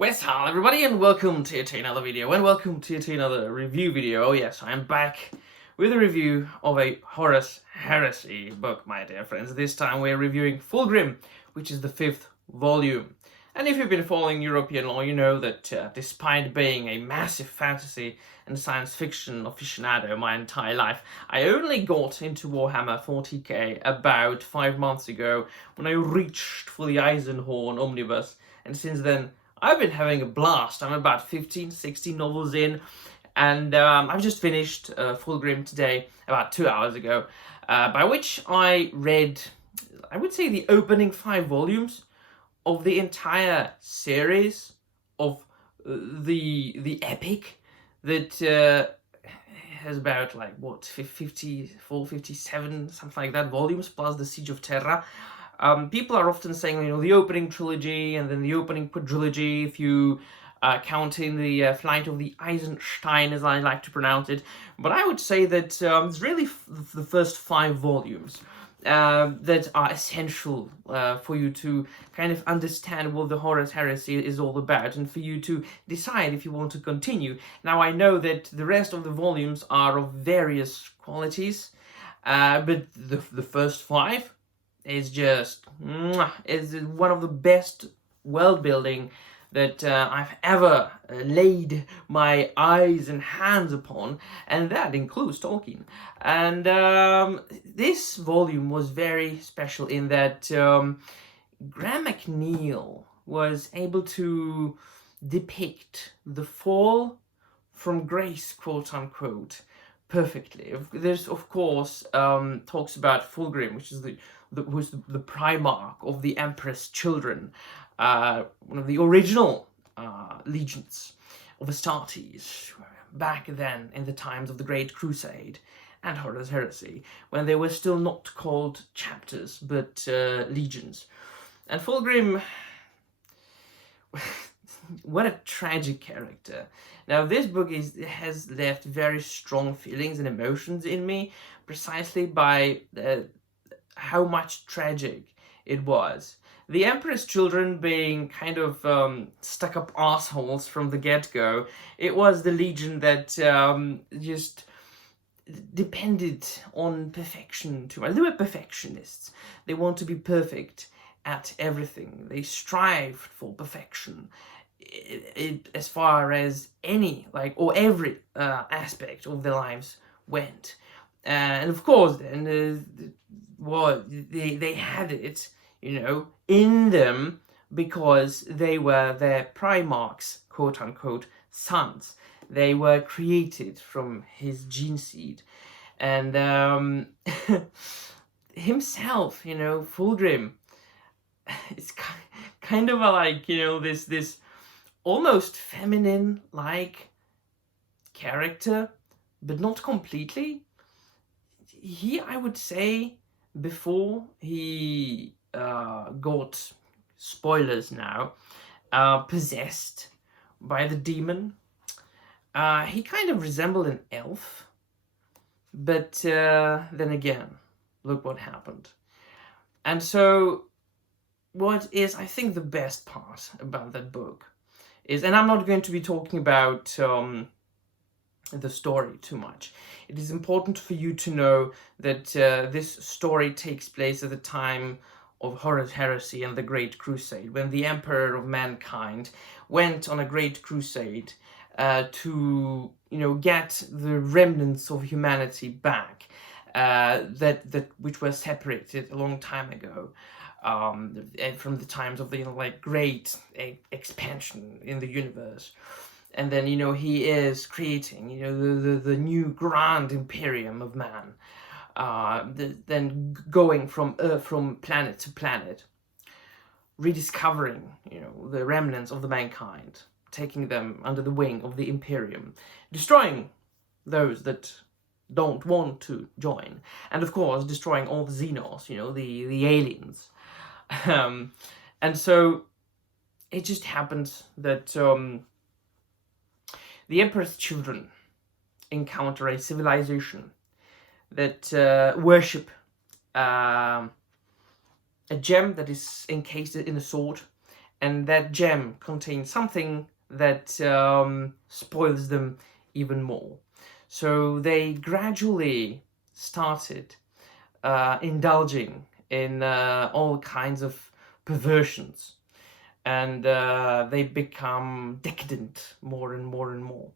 West Hall, everybody, and welcome to another video, and welcome to another review video. Oh yes, I am back with a review of a Horus Heresy book, my dear friends. This time we're reviewing Fulgrim, which is the 5th volume. And if you've been following European law, you know that despite being a massive fantasy and science fiction aficionado my entire life, I only got into Warhammer 40k about 5 months ago when I reached for the Eisenhorn omnibus, and since then I've been having a blast. I'm about 15, 16 novels in, and I've just finished Fulgrim today, about 2 hours ago, by which I read, I would say, the opening 5 volumes of the entire series of the epic that has about, like, what, 54, 57, something like that, volumes, plus the Siege of Terra. People are often saying, you know, the opening trilogy and then the opening quadrilogy, if you count in the Flight of the Eisenstein, as I like to pronounce it. But I would say that it's really the first 5 volumes that are essential for you to kind of understand what the Horus Heresy is all about, and for you to decide if you want to continue. Now, I know that the rest of the volumes are of various qualities, but the first 5 is just is one of the best world building that I've ever laid my eyes and hands upon, and that includes Tolkien. And this volume was very special in that Graham McNeill was able to depict the fall from grace, quote unquote, perfectly. There's, of course, talks about Fulgrim, which is the Primarch of the Empress Children, one of the original legions of Astartes, back then in the times of the Great Crusade and Horus Heresy, when they were still not called chapters, but legions. And Fulgrim, what a tragic character. Now, this book has left very strong feelings and emotions in me, precisely by how much tragic it was. The Emperor's children being kind of stuck-up assholes from the get-go, it was the legion that just depended on perfection too much. They were perfectionists. They want to be perfect at everything. They strived for perfection as far as any, like, or every aspect of their lives went. And of course, then they had it, you know, in them because they were their Primarch's, quote unquote, sons. They were created from his gene seed. And himself, you know, Fulgrim, it's kind of a, like, you know, this almost feminine-like character, but not completely. He, I would say, before he got, spoilers now, possessed by the demon, he kind of resembled an elf. But then again, look what happened. And so what is, I think, the best part about that book is, and I'm not going to be talking about the story too much. It is important for you to know that this story takes place at the time of Horus Heresy and the Great Crusade, when the Emperor of Mankind went on a Great Crusade to, you know, get the remnants of humanity back, which were separated a long time ago, from the times of the, you know, like, great expansion in the universe. And then, you know, he is creating, you know, the new grand imperium of man, then going from planet to planet, rediscovering, you know, the remnants of the mankind, taking them under the wing of the imperium, destroying those that don't want to join, and of course destroying all the Xenos, you know, the aliens. And so it just happens that the Emperor's children encounter a civilization that worship a gem that is encased in a sword, and that gem contains something that spoils them even more. So they gradually started indulging in all kinds of perversions, and they become decadent more and more and more.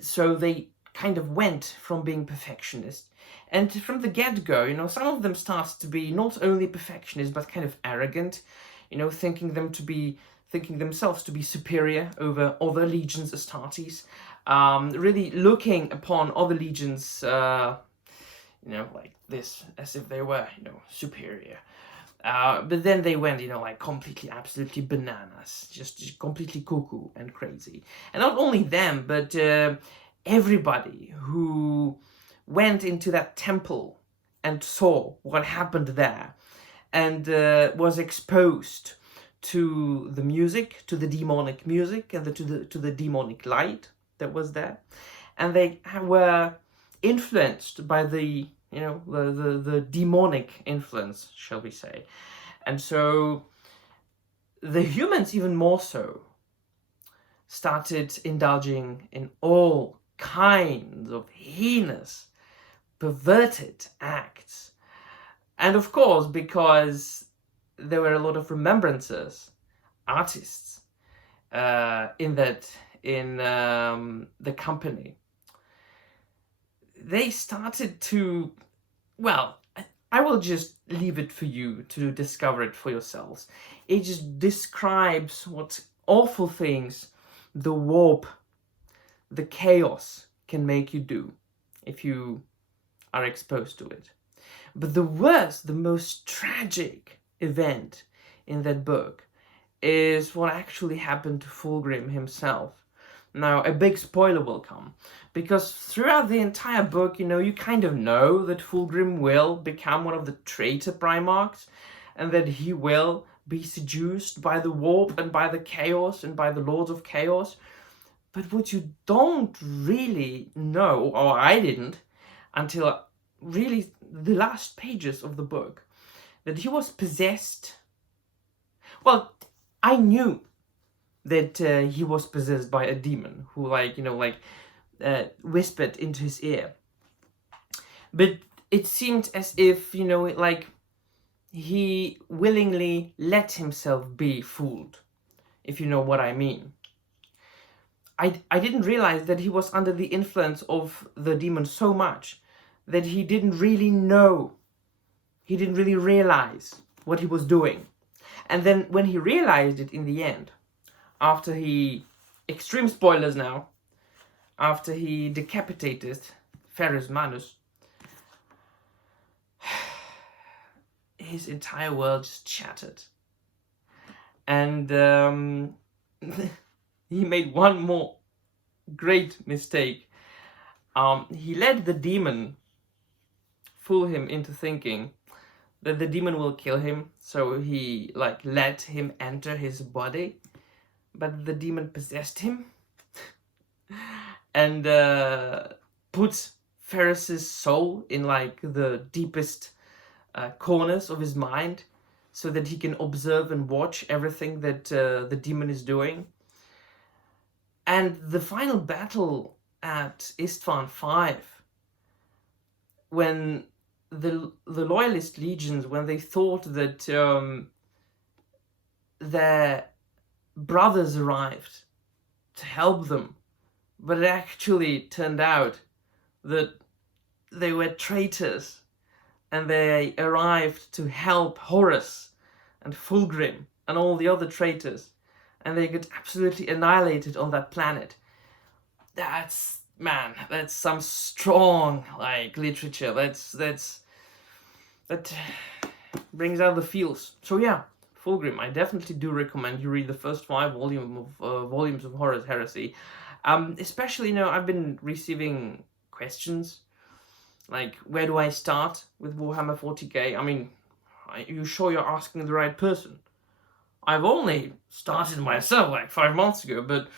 So they kind of went from being perfectionist, and from the get-go, you know, some of them start to be not only perfectionist but kind of arrogant, you know, thinking themselves to be superior over other legions Astartes, really looking upon other legions, you know, like this, as if they were, you know, superior. But then they went, you know, like completely, absolutely bananas, just completely cuckoo and crazy. And not only them, but everybody who went into that temple and saw what happened there, and was exposed to the music, to the demonic music, and to the demonic light that was there, and they were influenced by the, you know, the demonic influence, shall we say. And so the humans, even more so, started indulging in all kinds of heinous, perverted acts. And of course, because there were a lot of remembrances, artists in the company, they started to, well, I will just leave it for you to discover it for yourselves. It just describes what awful things the warp, the chaos can make you do if you are exposed to it. But the worst, the most tragic event in that book is what actually happened to Fulgrim himself. Now, a big spoiler will come, because throughout the entire book, you know, you kind of know that Fulgrim will become one of the traitor Primarchs, and that he will be seduced by the warp and by the chaos and by the Lords of Chaos. But what you don't really know, or I didn't, until really the last pages of the book, that he was possessed. Well, I knew that he was possessed by a demon who, like, you know, like whispered into his ear. But it seemed as if, you know, like he willingly let himself be fooled, if you know what I mean. I didn't realize that he was under the influence of the demon so much that he didn't really know, he didn't really realize what he was doing. And then when he realized it in the end, after he, extreme spoilers now, after he decapitated Ferrus Manus, his entire world just shattered. And he made one more great mistake. He let the demon fool him into thinking that the demon will kill him, so he like let him enter his body, but the demon possessed him and put Ferrus's soul in like the deepest corners of his mind, so that he can observe and watch everything that the demon is doing. And the final battle at Istvan 5, when the loyalist legions, when they thought that their brothers arrived to help them, but it actually turned out that they were traitors, and they arrived to help Horus and Fulgrim and all the other traitors, and they got absolutely annihilated on that planet. That's, man, that's some strong like literature. That brings out the feels. So yeah, Fulgrim, I definitely do recommend you read the first 5 volumes of Horus Heresy. Especially, you know, I've been receiving questions like, where do I start with Warhammer 40k? I mean, are you sure you're asking the right person? I've only started myself like 5 months ago, but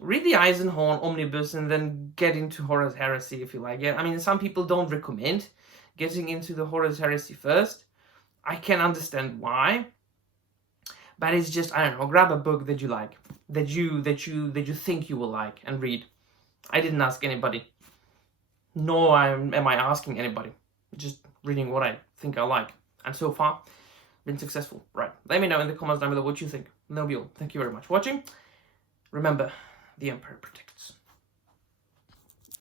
read the Eisenhorn Omnibus and then get into Horus Heresy if you like it. I mean, some people don't recommend getting into the Horus Heresy first. I can understand why. but it's just, I don't know, grab a book that you like, that you think you will like, and read. I didn't ask anybody, nor am I asking anybody. Just reading what I think I like, and so far, been successful. Right? Let me know in the comments down below what you think. And that'll be all. Thank you very much for watching. Remember, the Emperor protects.